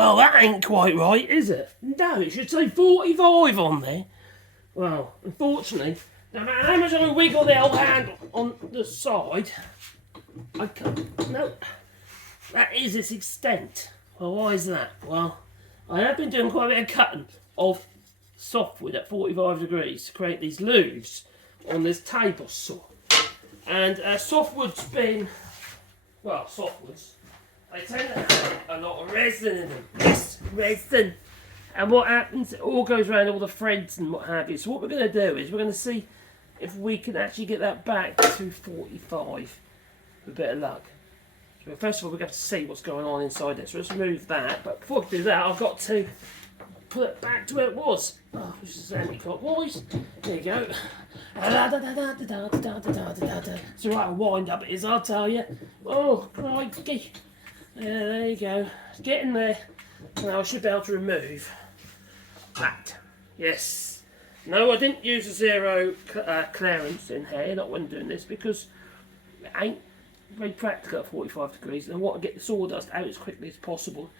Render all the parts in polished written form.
Well, that ain't quite right, is it? No, it should say 45 on there. Well, unfortunately, no matter how much I wiggle the old handle on the side, I can't. No, that is its extent. Well, why is that? Well, I have been doing quite a bit of cutting of softwood at 45 degrees to create these loops on this table saw. And softwood's been, well, softwoods, they tend to have a lot of resin in them. Yes, resin. And what happens, it all goes around all the threads and what have you. So what we're going to do is we're going to see if we can actually get that back to 45 with a bit of luck. So first of all, we're going to have to see what's going on inside this. So let's remove that. But before I do that, I've got to put it back to where it was. Oh, which is anti-clockwise. There you go. It's a right wind up it is, I'll tell you. Oh, crikey. There you go. It's getting there. Now I should be able to remove that. Yes. No, I didn't use a zero clearance in here, not when doing this, because it ain't very practical at 45 degrees. And I want to get the sawdust out as quickly as possible.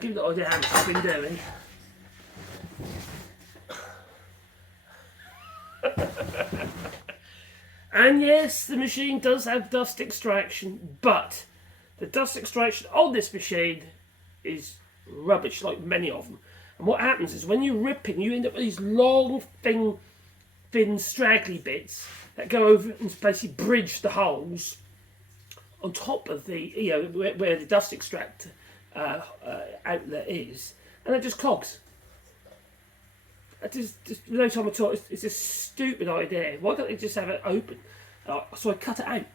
Give you the idea how much I've been doing. And yes, the machine does have dust extraction, but the dust extraction on this machine is rubbish, like many of them. And what happens is when you're ripping, you end up with these long, thin, straggly bits that go over and basically bridge the holes on top of the, you know, where the dust extractor outlet is, and it just clogs. Just no time at all. It's a stupid idea. Why can't they just have it open? So I cut it out.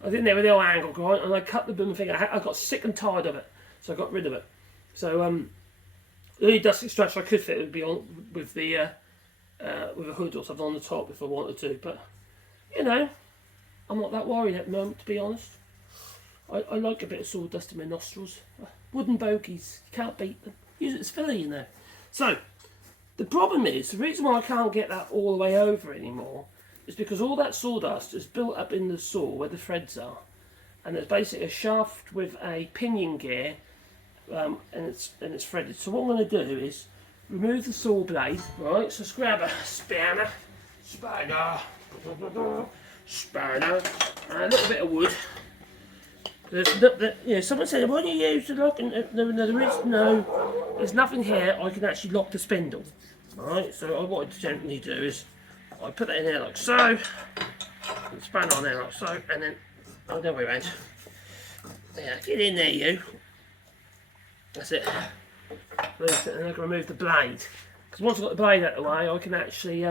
I didn't there with the old angle grind, and I cut the boom thing. I got sick and tired of it, so I got rid of it. So the only dust extraction I could fit would be on with the with a hood or something on the top if I wanted to. But you know, I'm not that worried at the moment, to be honest. I like a bit of sawdust in my nostrils. Wooden bogies, you can't beat them. Use it as filler, you know. So the problem is, the reason why I can't get that all the way over anymore is because all that sawdust is built up in the saw where the threads are. And there's basically a shaft with a pinion gear, and it's threaded. So what I'm going to do is remove the saw blade, right? So let's grab a spanner, and a little bit of wood. Someone said, why don't you use the lock? And there's nothing here. I can actually lock the spindle. Right, so what I gently do is I put that in there like so, and span on there like so, and then I'll go around. Yeah, get in there, you. That's it. And I can remove the blade, because once I've got the blade out of the way, I can actually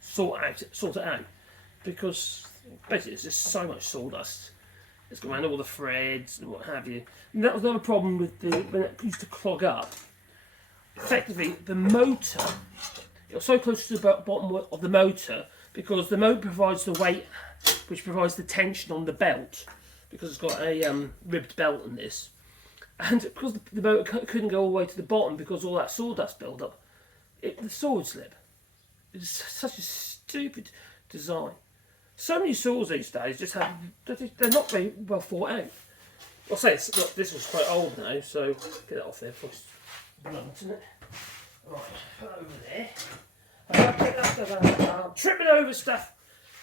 sort it out, because basically there's just so much sawdust. It's going around all the threads and what have you. And that was another problem with when it used to clog up. Effectively, the motor, you're so close to the bottom of the motor because the motor provides the weight, which provides the tension on the belt, because it's got a ribbed belt in this. And because the motor couldn't go all the way to the bottom because all that sawdust built up, the saw would slip. It's such a stupid design. So many saws these days just have, they're not very well thought out. I'll say look, this was quite old now, so get it off there first. Blunt, isn't it? Right, put it over there. I'm tripping over stuff.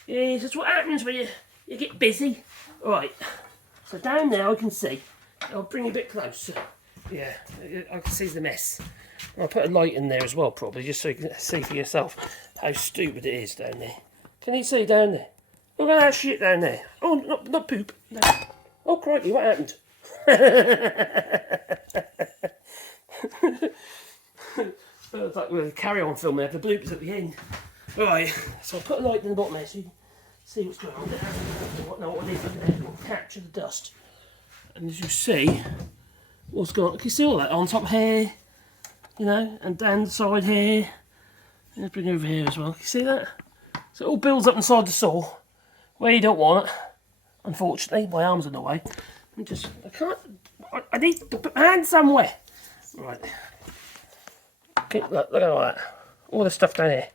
Yes, that's what happens when you get busy. Right, so down there I can see. I'll bring you a bit closer. Yeah, I can see the mess. I'll put a light in there as well, probably, just so you can see for yourself how stupid it is down there. Can you see down there? Look at that shit down there. Oh, not poop. No. Oh, crikey, what happened? It's like with a carry-on film there, the bloopers at the end. Right, so I'll put a light in the bottom there so you can see what's going on there. What I need to do, we'll capture the dust. And as you see, what's going on, can you see all that on top here, you know, and down the side here. Let's bring it over here as well. Can you see that? So it all builds up inside the saw, where you don't want it. Unfortunately, my arm's in the way. I need to put my hand somewhere. Right. Okay, look at all that. All this stuff down here.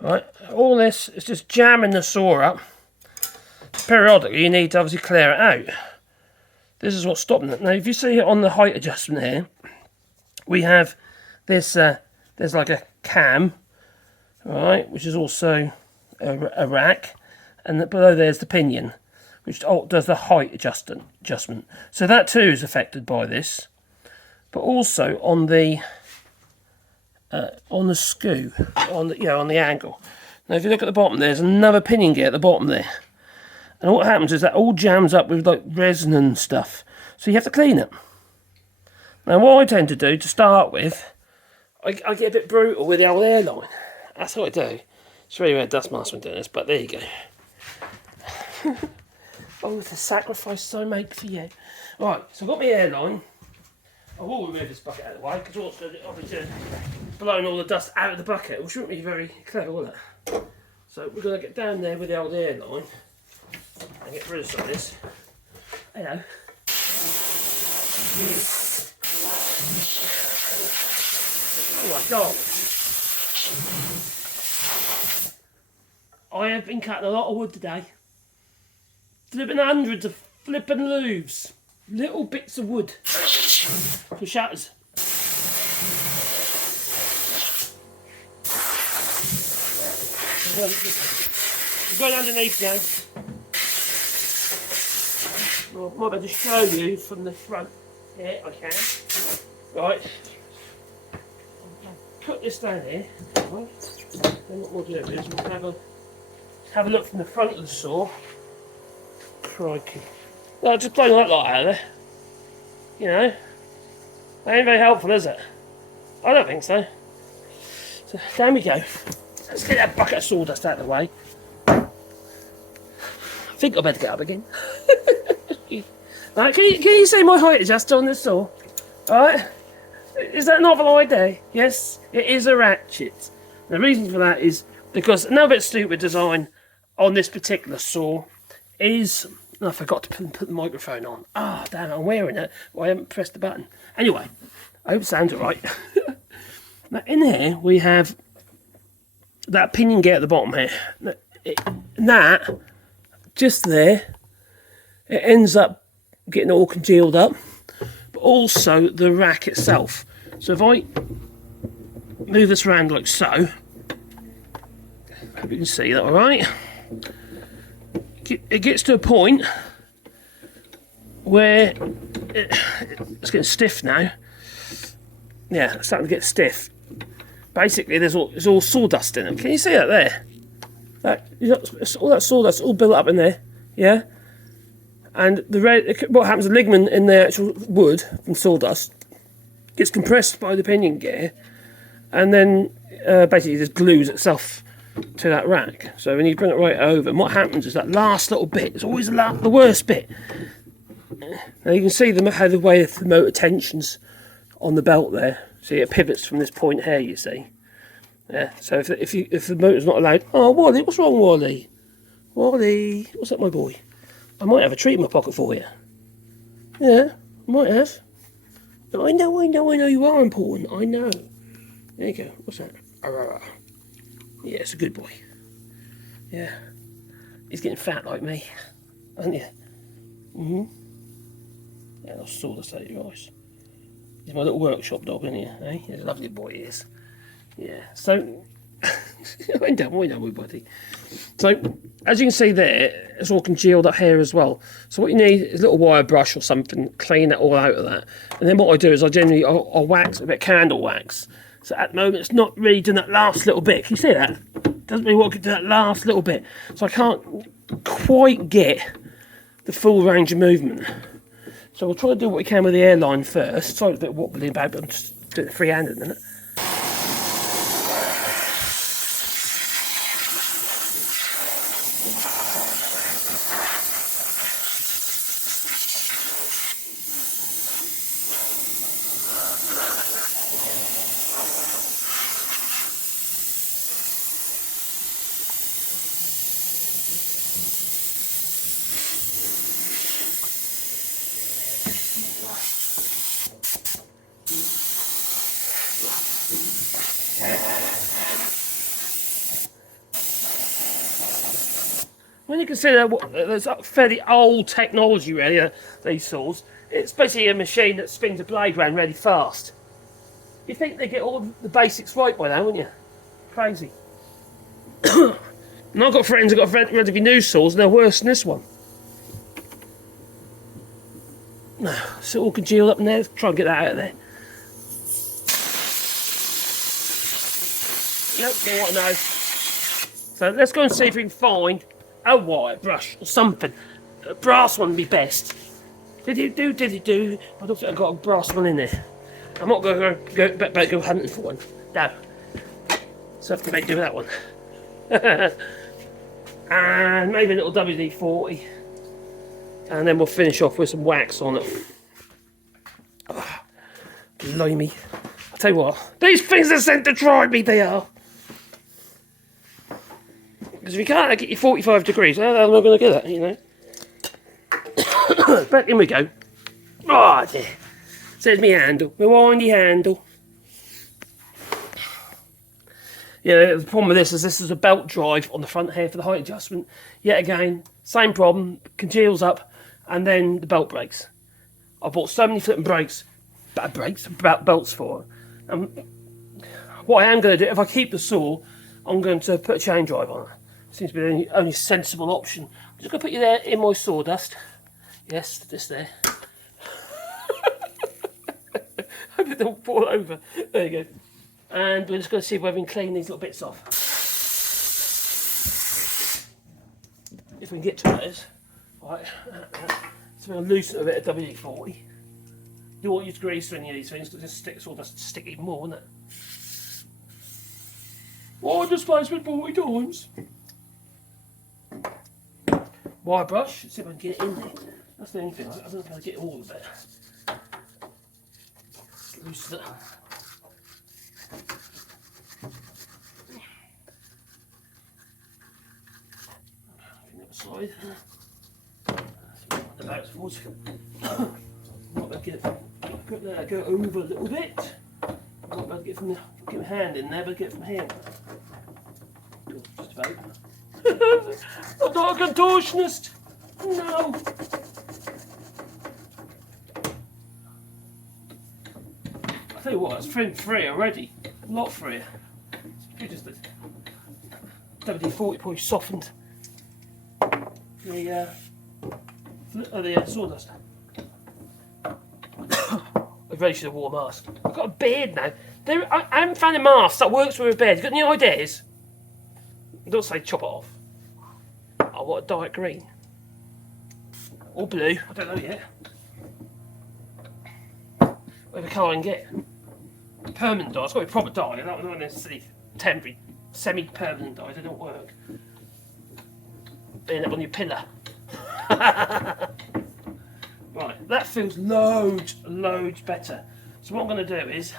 Right. All this is just jamming the saw up. Periodically, you need to obviously clear it out. this is what's stopping it. Now, if you see it on the height adjustment here, we have this, there's like a cam, right, which is also a rack, and below there's the pinion, which does the height adjustment. So that too is affected by this, but also on the screw, on the angle. Now, if you look at the bottom, there's another pinion gear at the bottom there, and what happens is that all jams up with like resin and stuff. So you have to clean it. Now, what I tend to do to start with, I get a bit brutal with the old airline. That's what I do. It's really weird dust mask when doing this, but there you go. Oh, the sacrifices I make for you. Right, so I've got my airline. I will remove this bucket out of the way, because also obviously blowing all the dust out of the bucket, which wouldn't be very clever, will it? So we're going to get down there with the old airline and get rid of some of this. Hello. Oh my God. I have been cutting a lot of wood today. Flipping hundreds of flipping loops. Little bits of wood for shutters. I'm going underneath now. Well, I might be able to show you from the front. Here, I can. Right. Put this down here. Right. Then what we'll do is we'll have a look from the front of the saw. Crikey. No, just blowing that light out of there. You know. That ain't very helpful, is it? I don't think so. So, down we go. Let's get that bucket of sawdust out of the way. I think I better get up again. Right, can you see my height adjuster on this saw? Alright? Is that not novel idea? Yes, it is a ratchet. The reason for that is because another bit stupid design on this particular saw is... Oh, I forgot to put the microphone on. Ah, damn, I'm wearing it. Well, I haven't pressed the button. Anyway, I hope it sounds alright. Now, in here, we have that pinion gear at the bottom here. That, just there, it ends up getting all congealed up, but also the rack itself. So if I move this around like so, hope you can see that alright. It gets to a point where it's getting stiff now. Yeah, it's starting to get stiff. Basically, there's all sawdust in it. Can you see that there? All that sawdust all built up in there. Yeah. And what happens? The ligament in the actual wood from sawdust gets compressed by the pinion gear, and then basically just glues itself to that rack. So when you bring it right over, and what happens is that last little bit is always the worst bit. Now you can see how the way the motor tensions on the belt there. See, it pivots from this point here. You see, yeah. So if the motor's not allowed, oh Wally, what's wrong, Wally? Wally, what's up, my boy? I might have a treat in my pocket for you. Yeah, I might have. But I know you are important. I know. There you go. What's that? Yeah, it's a good boy. Yeah. He's getting fat like me, aren't you? Yeah, I'll saw this out your eyes. He's my little workshop dog, isn't he? Eh? He's a lovely boy, he is. Yeah, so... I know, buddy. So, as you can see there, it's all congealed up here as well. So what you need is a little wire brush or something, clean it all out of that. And then what I do is I'll wax a bit of candle wax. So at the moment it's not really doing that last little bit. Can you see that? Doesn't really want to do that last little bit. So I can't quite get the full range of movement. So we'll try to do what we can with the airline first. Sorry, it's a bit wobbly about, but I'm just doing it free-handed in a minute. when you consider what there's fairly old technology really, these saws, it's basically a machine that spins a blade round really fast. You think they get all the basics right by now, wouldn't you? Crazy. And I've got friends that got relatively new saws and they're worse than this one. So it all congealed up in there. Let's try and get that out of there. Nope, don't want to know. So let's go and see if we can find a wire brush or something. A brass one would be best. Did it do? I don't think I've got a brass one in there. I'm not going to go hunting for one. No. So I have to make do with that one. And maybe a little WD-40. And then we'll finish off with some wax on it. Oh, blimey. I'll tell you what, these things are sent to try me, they are. Because if you can't get your 45 degrees, how am I going to get that, you know? But in we go. Oh dear. Says me handle, my windy handle. Yeah, the problem with this is a belt drive on the front here for the height adjustment. Yet again, same problem, congeals up, and then the belt breaks. I bought so many flipping belts for it. What I am going to do, if I keep the saw, I'm going to put a chain drive on it. Seems to be the only sensible option. I'm just going to put you there in my sawdust. Yes, this there. Hope it don't fall over. There you go. And we're just going to see whether we can clean these little bits off. If we can get to those. Right. So we're going to loosen a bit of WD-40. You won't use grease or any of these things because it just stick even more, won't it? Wire displacement 40 times. Wire brush. Let's see if I can get it in there. That's the only thing. I don't know if I can get all of it. Loosen it. Side. About forwards. Might be able to let go over a little bit. Might be able to get my hand in there, but get from here. Just about. I'm not a contortionist. No. I tell you what, it's free already. A lot freer. It's just the WD-40 probably softened the sawdust. I really should have worn a mask. I've got a beard now. I haven't found a mask that works with a beard. You got any ideas? Don't say chop it off. I want a dark green. Or blue. I don't know yet. Whatever colour I can get. Permanent dye. It's got to be proper dye. I don't want any temporary, semi-permanent dyes. They don't work. Being up on your pillar. Right, that feels loads better. So what I'm going to do is,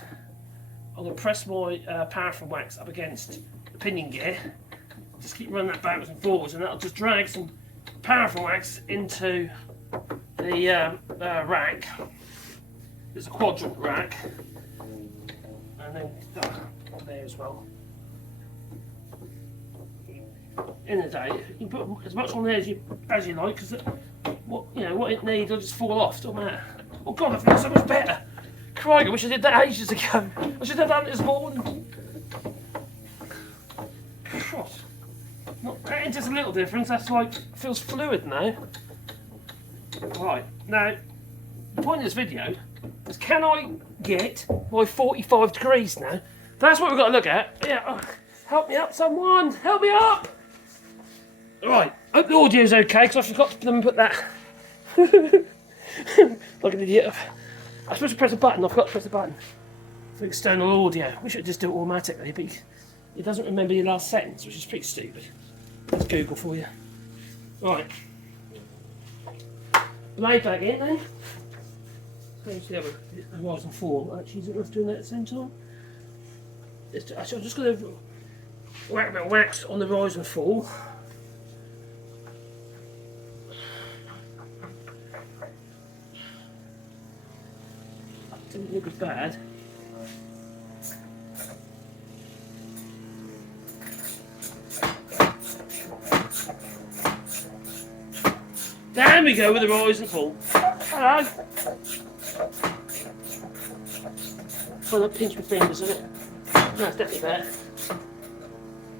I'm going to press my paraffin wax up against the pinion gear. Just keep running that backwards and forwards, and that'll just drag some paraffin wax into the rack. It's a quadrant rack, and then there as well. In the day, you can put as much on there as you like, because what it needs will just fall off. Don't matter. Oh God, I feel so much better. Crikey, I wish I did that ages ago. I should have done it this morning. Cross. That ain't just a little difference. That's like feels fluid now. Right now, the point of this video is: can I get my 45 degrees now? That's what we've got to look at. Yeah. Oh, help me up, someone! Help me up! Right, hope the audio's okay, because I forgot to put that. Like an idiot. I'm supposed to press a button, I forgot to press the button. For external audio. We should just do it automatically, but it doesn't remember your last sentence, which is pretty stupid. That's Google for you. Right. Blade back in then. Let's see how the rise and fall. Actually, is it worth doing that at the same time? Actually, I'm just going to whack a bit of wax on the rise and fall. Didn't look as bad. And we go with the rise and fall. Hello. Well, I'll pinch my fingers, isn't it? No, it's definitely better.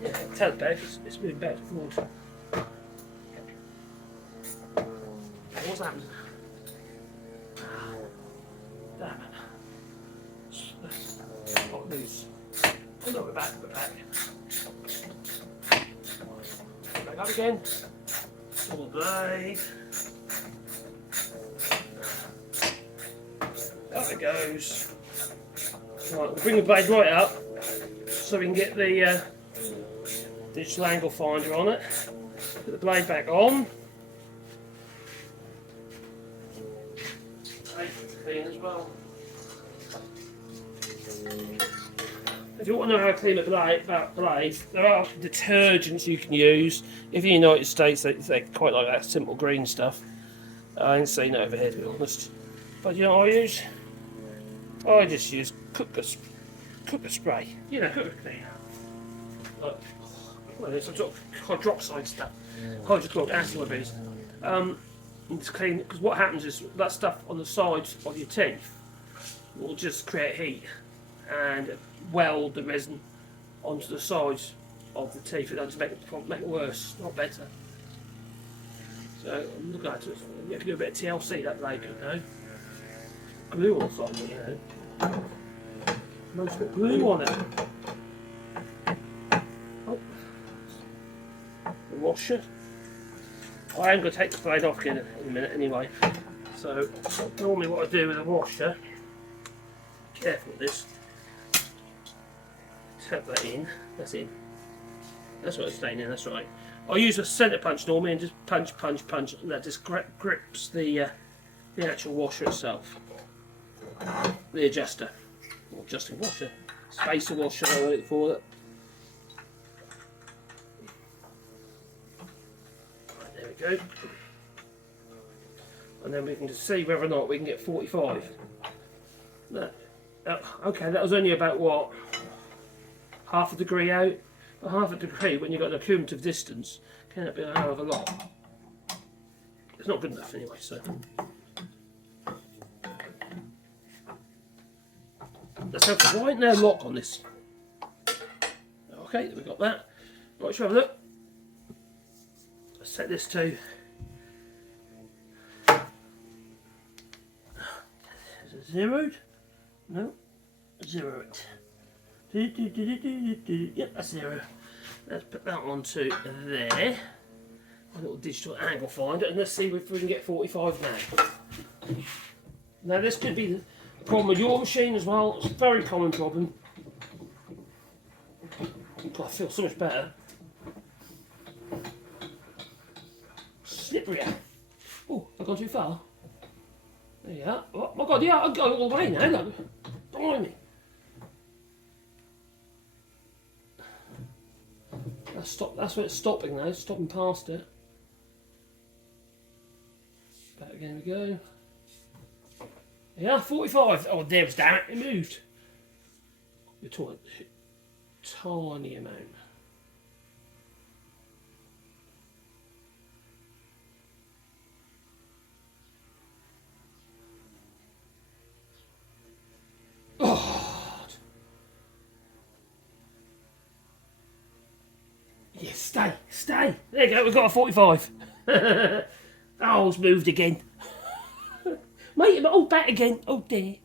Yeah, I can tell it's better. It's moving back and forth. What's happened? Damn it. Not loose. Oh, no, we're back, we're back. Back up again. Double blade. There it goes. Right, we'll bring the blade right up so we can get the digital angle finder on it. Put the blade back on. Clean as well. If you want to know how to clean a blade, there are detergents you can use. If you're in the United States, they quite like that simple green stuff. I ain't seen it over here, to be honest. But you know what I use? I just use cooker spray. You know, cooker cleaner. Well, it's some sort of hydroxide stuff. Hydrochloric acid, whatever it is. It's clean, because what happens is that stuff on the sides of your teeth will just create heat and weld the resin onto the sides of the teeth. It doesn't make it worse, not better. So I'm looking at it. You have to do a bit of TLC that later, you know. Glue on the side, you know. Most put glue on it. Oh. The washer. I am going to take the blade off again in a minute anyway. So normally what I do with a washer, careful with this, tap that in, that's in. That's what it's staying in, that's right. I use a centre punch normally and just punch, and that just grips the actual washer itself. The adjuster, or adjusting washer, spacer washer I like for it. Go. And then we can just see whether or not we can get 45. Okay, that was only about what, half a degree out. But half a degree when you've got an cumulative distance can be a hell of a lot. It's not good enough anyway, so let's have right now lock on this. Okay, we got that. Right, let's have a look. Let's set this to zeroed. No, zero it. Yep, that's zero. Let's put that on to there. A little digital angle finder, and let's see if we can get 45 now. Now this could be the problem with your machine as well. It's a very common problem. God, I feel so much better. Slipperier. Oh, I've gone too far. There you are. Oh my God, yeah, I've gone all the way now. Look. Blimey. That's where it's stopping now. It's stopping past it. Back again we go. Yeah, 45. Oh, there was damn it. It moved. You're talking tiny amount. Oh. Yeah, stay. There you go, we've got a 45. Oh, it's moved again. Mate, oh, back again. Oh dear.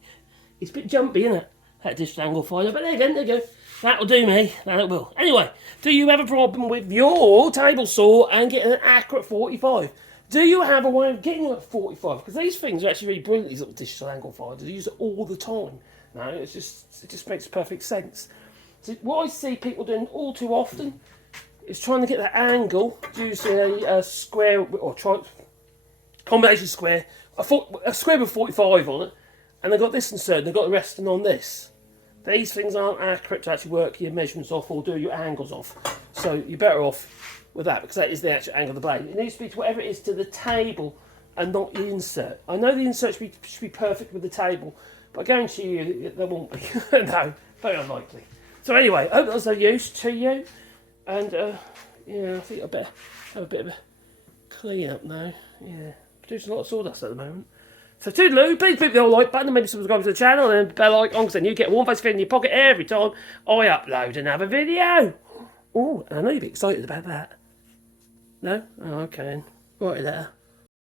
It's a bit jumpy, isn't it? That digital angle finder, but there you go. That'll do me. That will. Anyway, do you have a problem with your table saw and getting an accurate 45? Do you have a way of getting a 45? Because these things are actually really brilliant, these little digital angle finders. I use it all the time. No, it just makes perfect sense. So what I see people doing all too often is trying to get that angle using a square or combination square, a square with 45 on it, and they've got this inserted, they've got the resting on this. These things aren't accurate to actually work your measurements off or do your angles off. So you're better off with that, because that is the actual angle of the blade. It needs to be to whatever it is to the table and not the insert. I know the insert should be perfect with the table, but I guarantee you there won't be. No, very unlikely. So anyway, I hope that was of use to you. And yeah, I think I better have a bit of a clean up now. Yeah, producing a lot of sawdust at the moment. So toodaloo, please click the old like button and maybe subscribe to the channel and bell icon, because then you get a warm face feeling in your pocket every time I upload another video. Oh, I know you'll be excited about that. No? Oh, okay. Write it there.